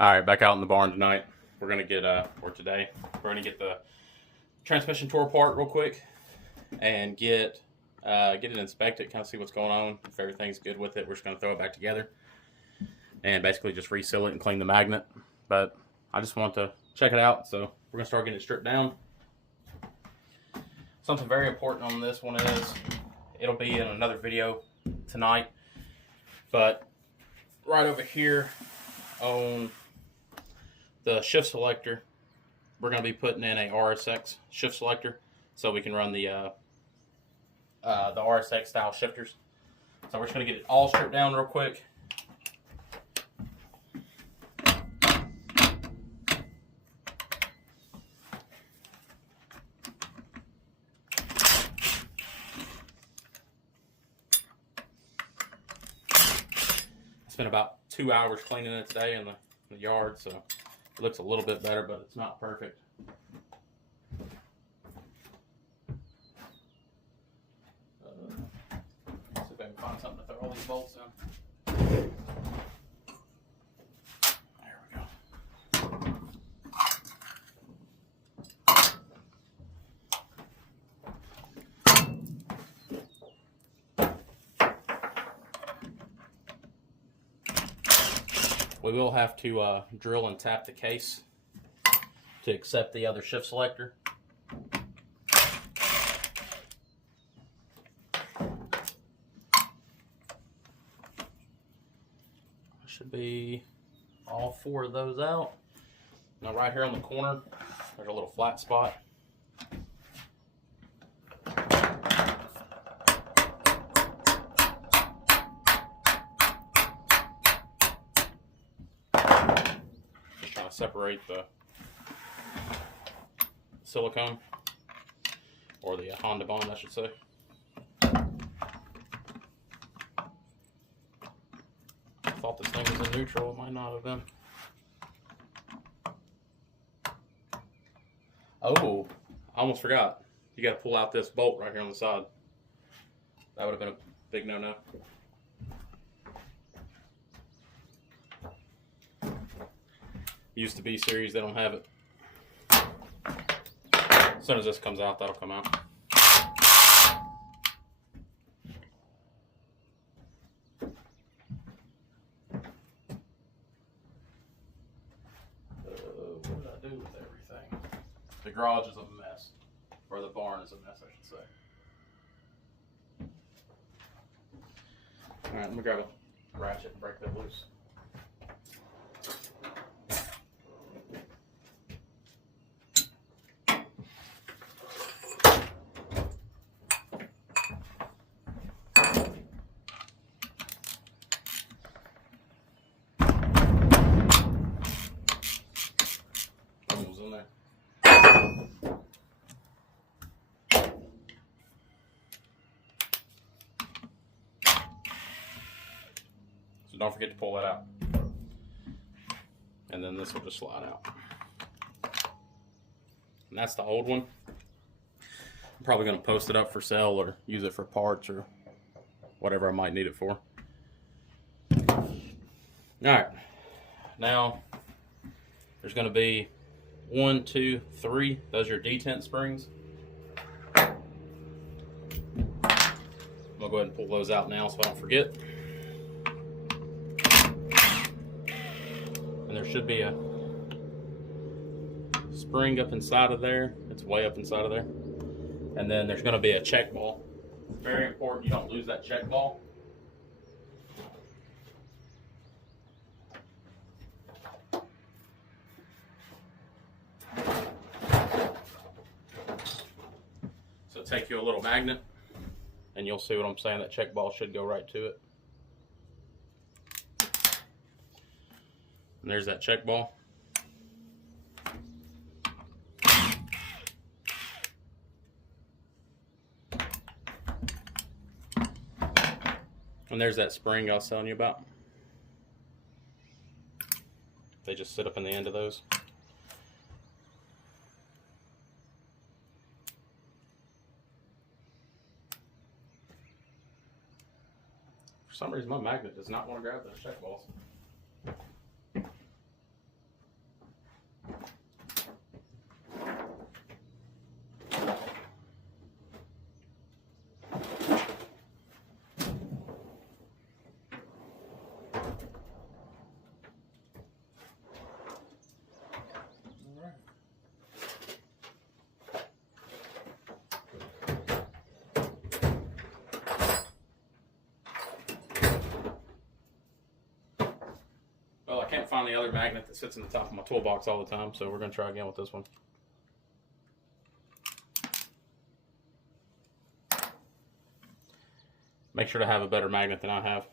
All right, back out in the barn tonight. We're gonna get or today we're gonna get the transmission tore apart real quick and get it inspected, kind of see what's going on. If everything's good with it, we're just gonna throw it back together and basically just reseal it and clean the magnet. But I just want to check it out, so we're gonna start getting it stripped down. Something very important on this one is it'll be in another video tonight, but right over here on the shift selector, we're going to be putting in a RSX shift selector so we can run the RSX style shifters. So we're just going to get it all stripped down real quick. I spent about 2 hours cleaning it today in the yard, so it looks a little bit better, but it's not perfect. See if I can find something to throw all these bolts in. There we go. We will have to drill and tap the case to accept the other shift selector. Should be all 4 of those out. Now right here on the corner, there's a little flat spot. Separate the silicone, or the Honda bond, I should say. I thought this thing was in neutral. It might not have been. Oh, I almost forgot. You got to pull out this bolt right here on the side. That would have been a big no-no. Used to be series, they don't have it. As soon as this comes out, that'll come out. What did I do with everything? The garage is a mess, or the barn is a mess, I should say. All right, let me grab a ratchet and break that loose. So don't forget to pull that out. And then this will just slide out. And that's the old one. I'm probably going to post it up for sale or use it for parts or whatever I might need it for. Alright, now there's going to be 1, 2, 3. Those are your detent springs. I'm going to go ahead and pull those out now so I don't forget. And there should be a spring up inside of there. It's way up inside of there. And then there's going to be a check ball. It's very important you don't lose that check ball. So take you a little magnet and you'll see what I'm saying. That check ball should go right to it. And there's that check ball. And there's that spring I was telling you about. They just sit up in the end of those. For some reason my magnet does not want to grab those check balls. can't find the other magnet that sits in the top of my toolbox all the time, so we're going to try again with this one. Make sure to have a better magnet than I have.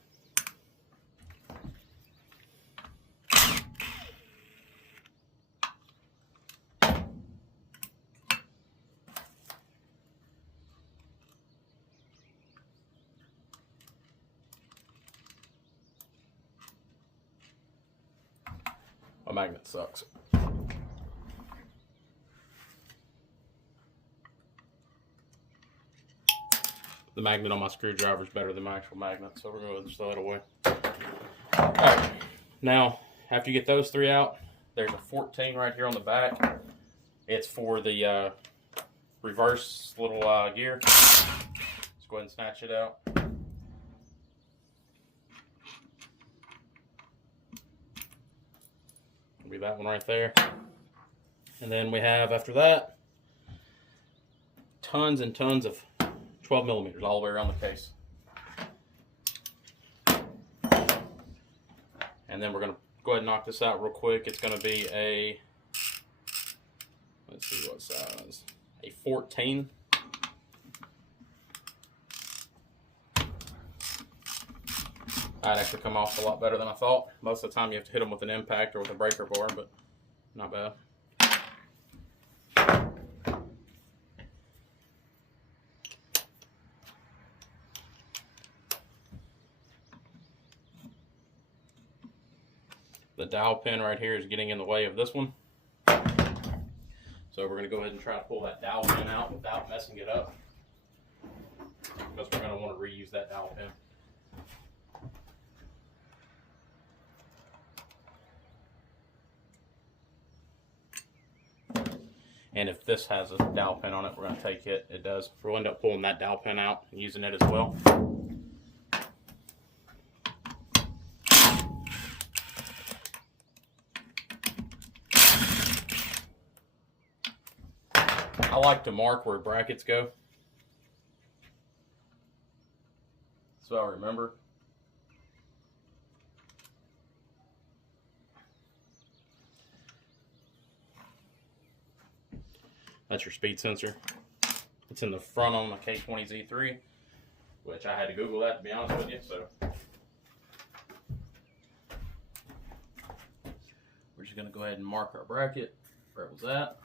My magnet sucks. The magnet on my screwdriver is better than my actual magnet, so we're going to throw it away. Alright, now after you get those three out, there's a 14 right here on the back. It's for the reverse little gear. Let's go ahead and snatch it out. It'll be that one right there. And then we have, after that, tons and tons of 12 millimeters all the way around the case. And then we're going to go ahead and knock this out real quick. It's going to be a, let's see what size, a 14. That actually come off a lot better than I thought. Most of the time you have to hit them with an impact or with a breaker bar, but not bad. The dowel pin right here is getting in the way of this one. So we're going to go ahead and try to pull that dowel pin out without messing it up, because we're going to want to reuse that dowel pin. And if this has a dowel pin on it, we're going to take it. It does. We'll end up pulling that dowel pin out and using it as well. I like to mark where brackets go, so I remember. That's your speed sensor. It's in the front on the K20z3, which I had to Google that, to be honest with you. So we're just going to go ahead and mark our bracket where it was at.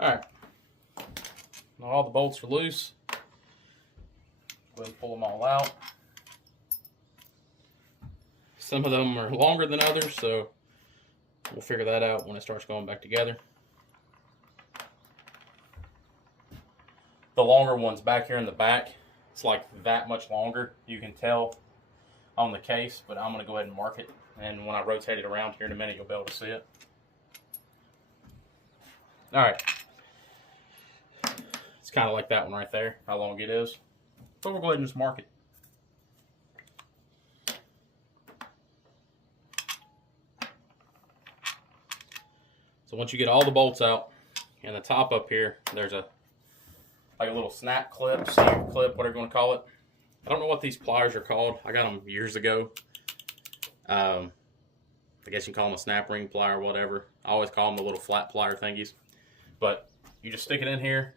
Alright, now all the bolts are loose. Go ahead and pull them all out. Some of them are longer than others, so we'll figure that out when it starts going back together. The longer one's back here in the back. It's like that much longer. You can tell on the case, but I'm going to go ahead and mark it. And when I rotate it around here in a minute, you'll be able to see it. Alright. It's kind of like that one right there, how long it is. So we'll go ahead and just mark it. So once you get all the bolts out, and the top up here, there's a like a little snap clip, seam clip, whatever you want to call it. I don't know what these pliers are called. I got them years ago. I guess you can call them a snap ring plier or whatever. I always call them the little flat plier thingies. But you just stick it in here,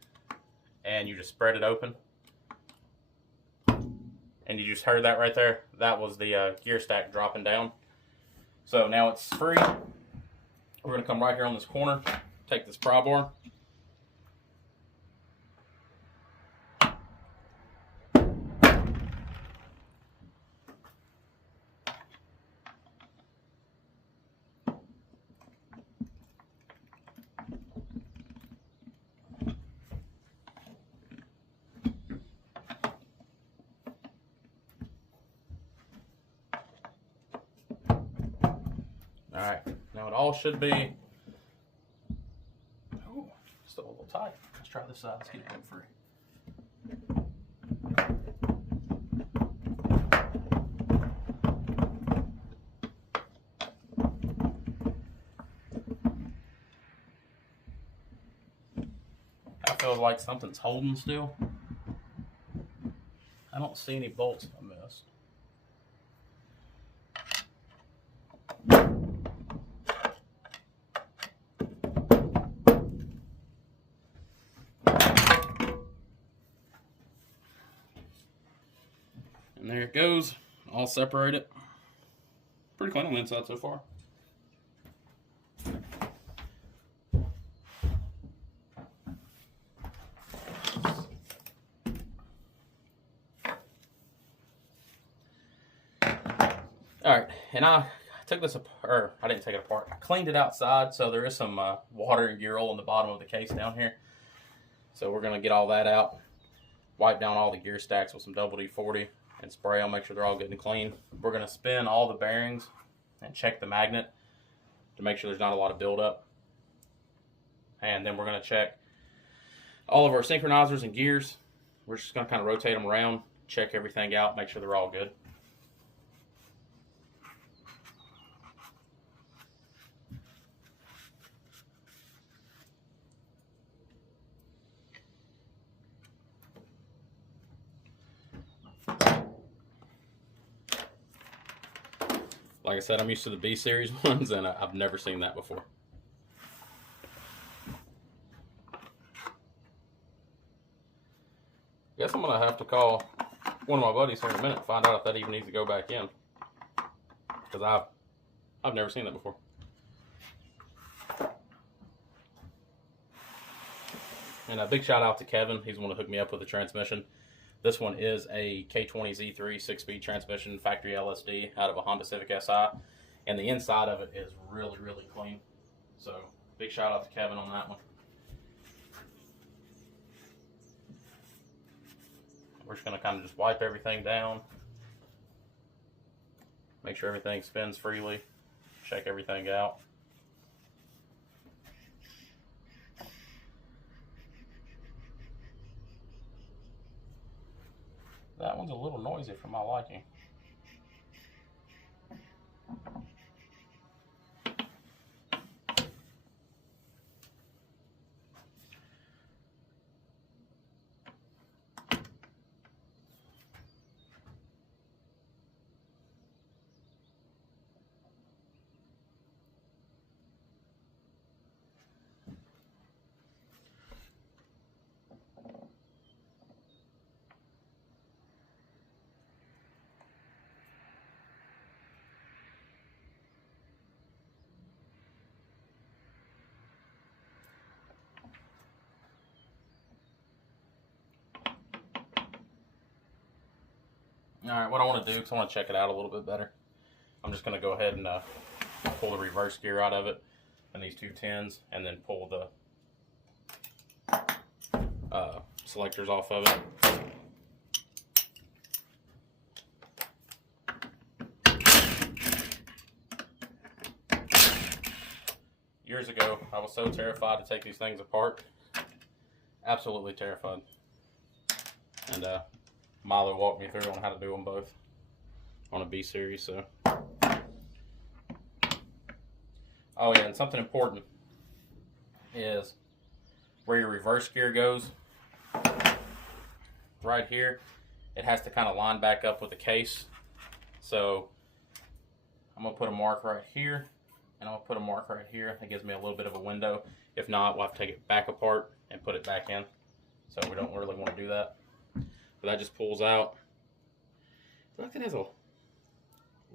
and you just spread it open. And you just heard that right there. That was the gear stack dropping down. So now it's free. We're going to come right here on this corner, take this pry bar. Alright, now it all should be, ooh, still a little tight. Let's try this side, let's get it in free. I feel like something's holding still. I don't see any bolts I missed. And there it goes, all separated. Pretty clean on the inside so far. Alright, and I took this apart, or I didn't take it apart. I cleaned it outside, so there is some water and gear oil in the bottom of the case down here. So we're going to get all that out, wipe down all the gear stacks with some WD-40 and spray them, make sure they're all good and clean. We're going to spin all the bearings and check the magnet to make sure there's not a lot of buildup. And then we're going to check all of our synchronizers and gears. We're just going to kind of rotate them around, check everything out, make sure they're all good. Like I said, I'm used to the B series ones, and I've never seen that before. Guess I'm gonna have to call one of my buddies here in a minute and find out if that even needs to go back in, because I've never seen that before. And a big shout out to Kevin. He's the one who hooked me up with the transmission. This one is a K20z3 6-speed transmission, factory LSD, out of a Honda Civic Si. And the inside of it is really, really clean. So, big shout out to Kevin on that one. We're just going to kind of just wipe everything down. Make sure everything spins freely. Check everything out. That one's a little noisy for my liking. Alright, what I want to do, because I want to check it out a little bit better, I'm just going to go ahead and pull the reverse gear out of it, and these 2 10s, and then pull the selectors off of it. Years ago, I was so terrified to take these things apart. Absolutely terrified. And Milo walked me through on how to do them both on a B series. So, oh yeah, and something important is where your reverse gear goes. Right here, it has to kind of line back up with the case. So I'm gonna put a mark right here, and I'm gonna put a mark right here. That gives me a little bit of a window. If not, we'll have to take it back apart and put it back in. So we don't really want to do that. But that just pulls out. I feel like it has a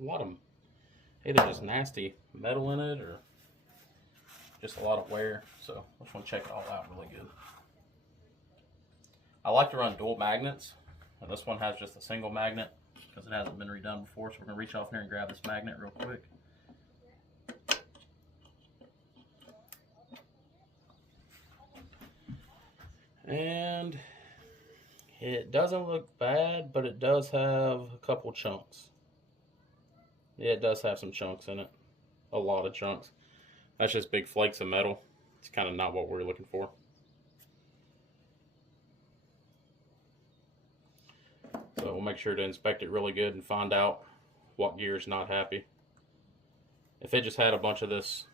lot of either just nasty metal in it or just a lot of wear. So I just want to check it all out really good. I like to run dual magnets. Now this one has just a single magnet because it hasn't been redone before. So we're going to reach off here and grab this magnet real quick. And it doesn't look bad, but it does have a couple chunks. Yeah, it does have some chunks in it. a lot of chunks. That's just big flakes of metal. It's kind of not what we're looking for. So we'll make sure to inspect it really good and find out what gear is not happy. If it just had a bunch of this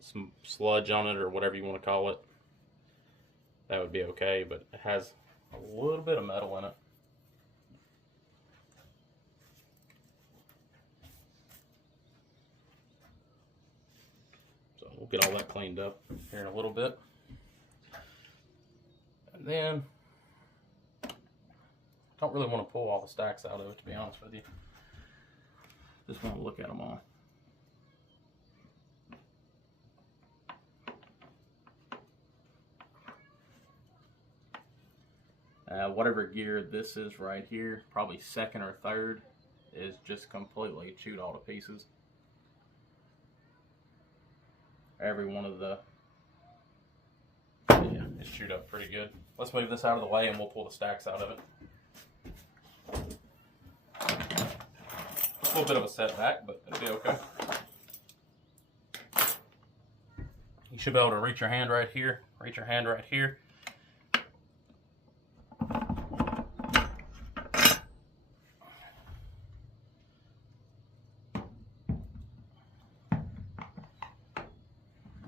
some sludge on it or whatever you want to call it, that would be okay, but it has a little bit of metal in it. So we'll get all that cleaned up here in a little bit. And then, don't really want to pull all the stacks out of it, to be honest with you. Just want to look at them all. Whatever gear this is right here, probably second or third, is just completely chewed all to pieces. Every one of the, yeah, it's chewed up pretty good. Let's move this out of the way and we'll pull the stacks out of it. A little bit of a setback, but it'll be okay. You should be able to reach your hand right here, reach your hand right here.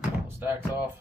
Pull the stacks off.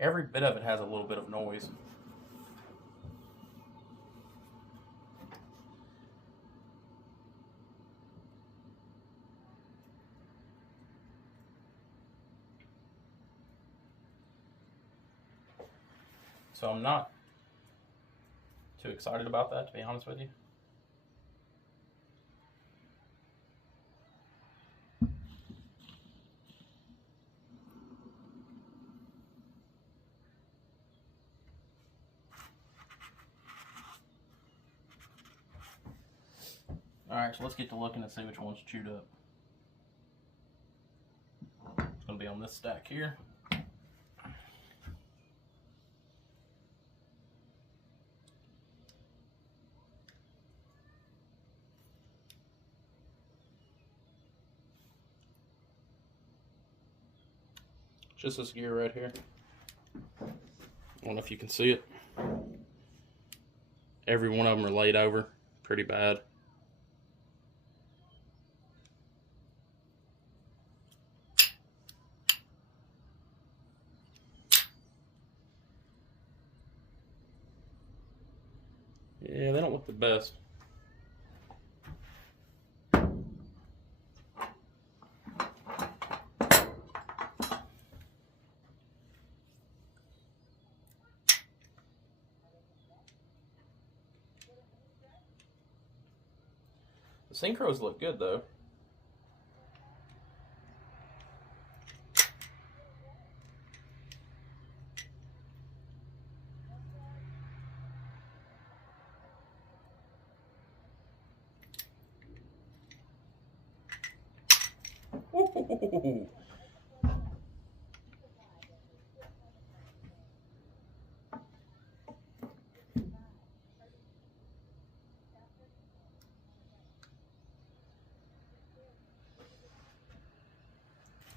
Every bit of it has a little bit of noise. So I'm not too excited about that, to be honest with you. Alright, so let's get to looking and see which one's chewed up. It's going to be on this stack here. Just this gear right here. I don't know if you can see it. Every one of them are laid over pretty bad. Yeah, they don't look the best. The synchros look good though. Ooh.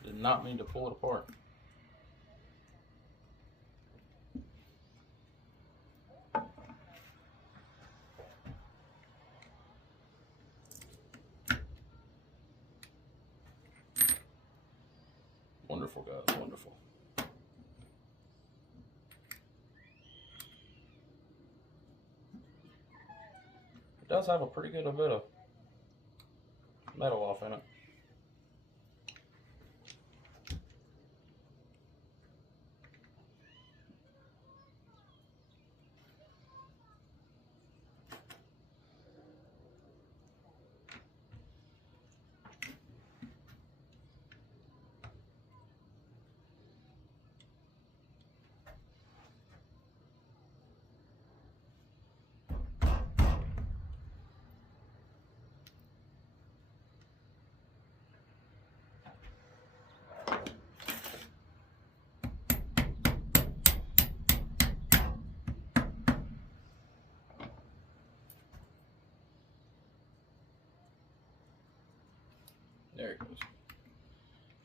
Did not mean to pull it apart. Wonderful, guys, wonderful. It does have a pretty good bit of metal off in it. There it goes.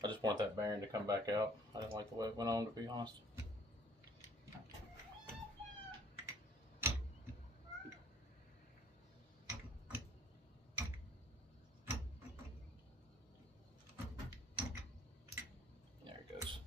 I just want that bearing to come back out. I didn't like the way it went on, to be honest. There it goes.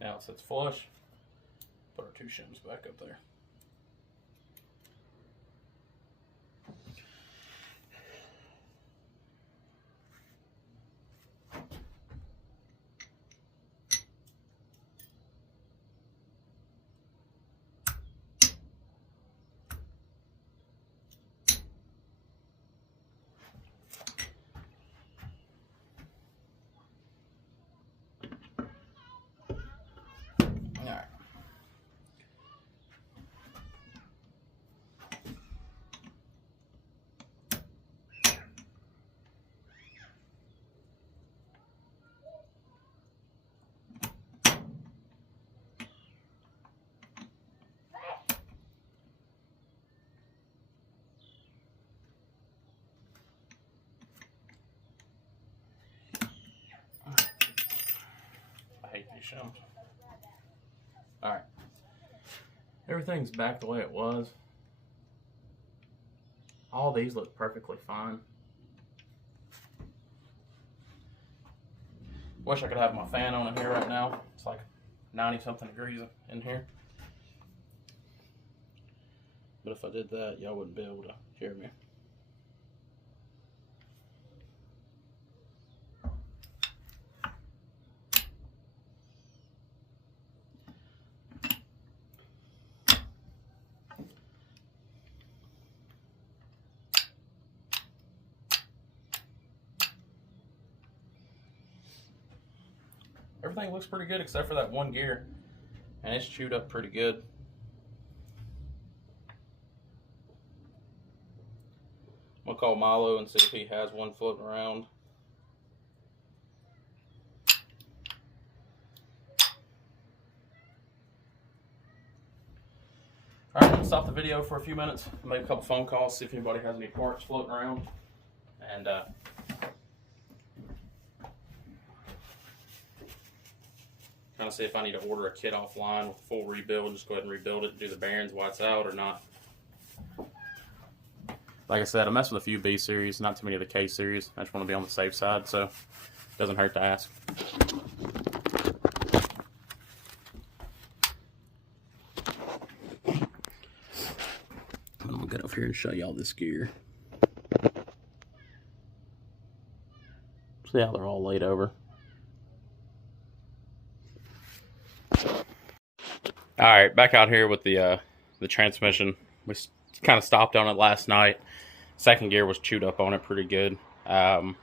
Now it sits flush. Put our 2 shims back up there. Alright. I hate these shims. Alright. Everything's back the way it was. All these look perfectly fine. Wish I could have my fan on in here right now. It's like 90 something degrees in here. But if I did that, y'all wouldn't be able to hear me. Everything looks pretty good except for that one gear, and it's chewed up pretty good. I'm gonna call Milo and see if he has one floating around. Alright, I'm gonna stop the video for a few minutes, make a couple phone calls, see if anybody has any parts floating around, and kind of see if I need to order a kit offline with a full rebuild. Just go ahead and rebuild it, do the bearings, whites out or not. Like I said, I messed with a few B series, not too many of the K series. I just want to be on the safe side, so it doesn't hurt to ask. I'm gonna get over here and show y'all this gear. See how they're all laid over. All right, back out here with the transmission. We kind of stopped on it last night. Second gear was chewed up on it pretty good. All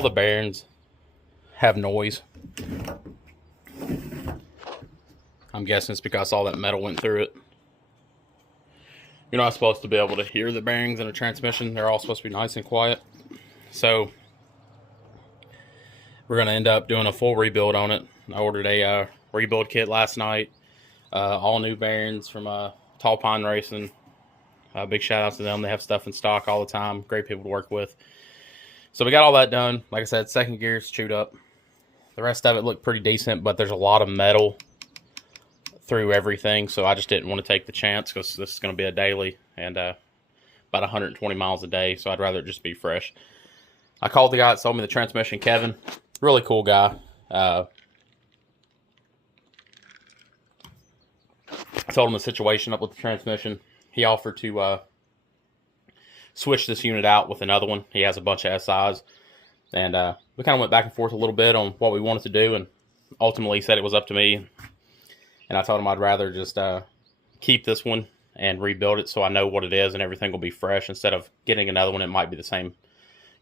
the bearings have noise. I'm guessing it's because all that metal went through it. You're not supposed to be able to hear the bearings in a transmission. They're all supposed to be nice and quiet. So we're going to end up doing a full rebuild on it. I ordered a rebuild kit last night. All new bearings from Tall Pine Racing. Big shout out to them. They have stuff in stock all the time. Great people to work with. So we got all that done. Like I said, second gear's chewed up. The rest of it looked pretty decent, but there's a lot of metal through everything, so I just didn't want to take the chance because this is going to be a daily and about 120 miles a day, so I'd rather it just be fresh. I called the guy that sold me the transmission, Kevin. Really cool guy. I told him the situation up with the transmission. He offered to switch this unit out with another one. He has a bunch of SIs. And we kind of went back and forth a little bit on what we wanted to do. And ultimately he said it was up to me. And I told him I'd rather just keep this one and rebuild it so I know what it is and everything will be fresh. Instead of getting another one, it might be the same,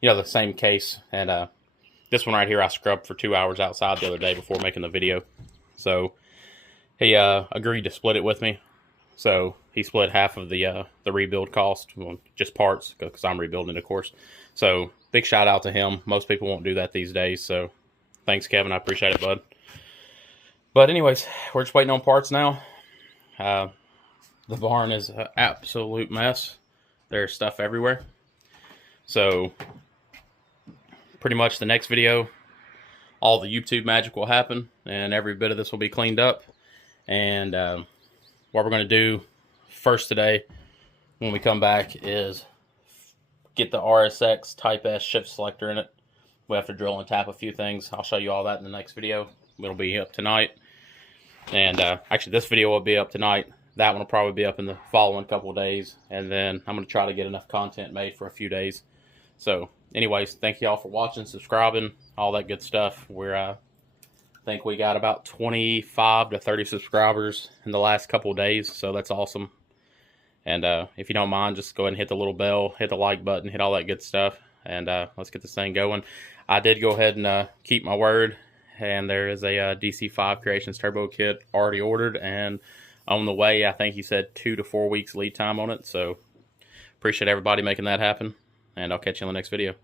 the same case. And this one right here I scrubbed for 2 hours outside the other day before making the video. So he agreed to split it with me. So he split half of the rebuild cost, well, just parts, because I'm rebuilding it, of course. So big shout out to him. Most people won't do that these days. So thanks, Kevin. I appreciate it, bud. But anyways, we're just waiting on parts now. The barn is an absolute mess. There's stuff everywhere. So pretty much the next video, all the YouTube magic will happen, and every bit of this will be cleaned up. And what we're going to do first today when we come back is get the RSX Type S shift selector in it. We have to drill and tap a few things. I'll show you all that in the next video. It'll be up tonight. And actually, this video will be up tonight. That one will probably be up in the following couple of days. And then I'm going to try to get enough content made for a few days. So anyways, thank you all for watching, subscribing, all that good stuff. We're I think we got about 25 to 30 subscribers in the last couple of days. So that's awesome. And if you don't mind, just go ahead and hit the little bell, hit the like button, hit all that good stuff. And let's get this thing going. I did go ahead and keep my word. And there is a DC5 Creations Turbo Kit already ordered and on the way. I think he said 2 to 4 weeks lead time on it. So appreciate everybody making that happen. And I'll catch you in the next video.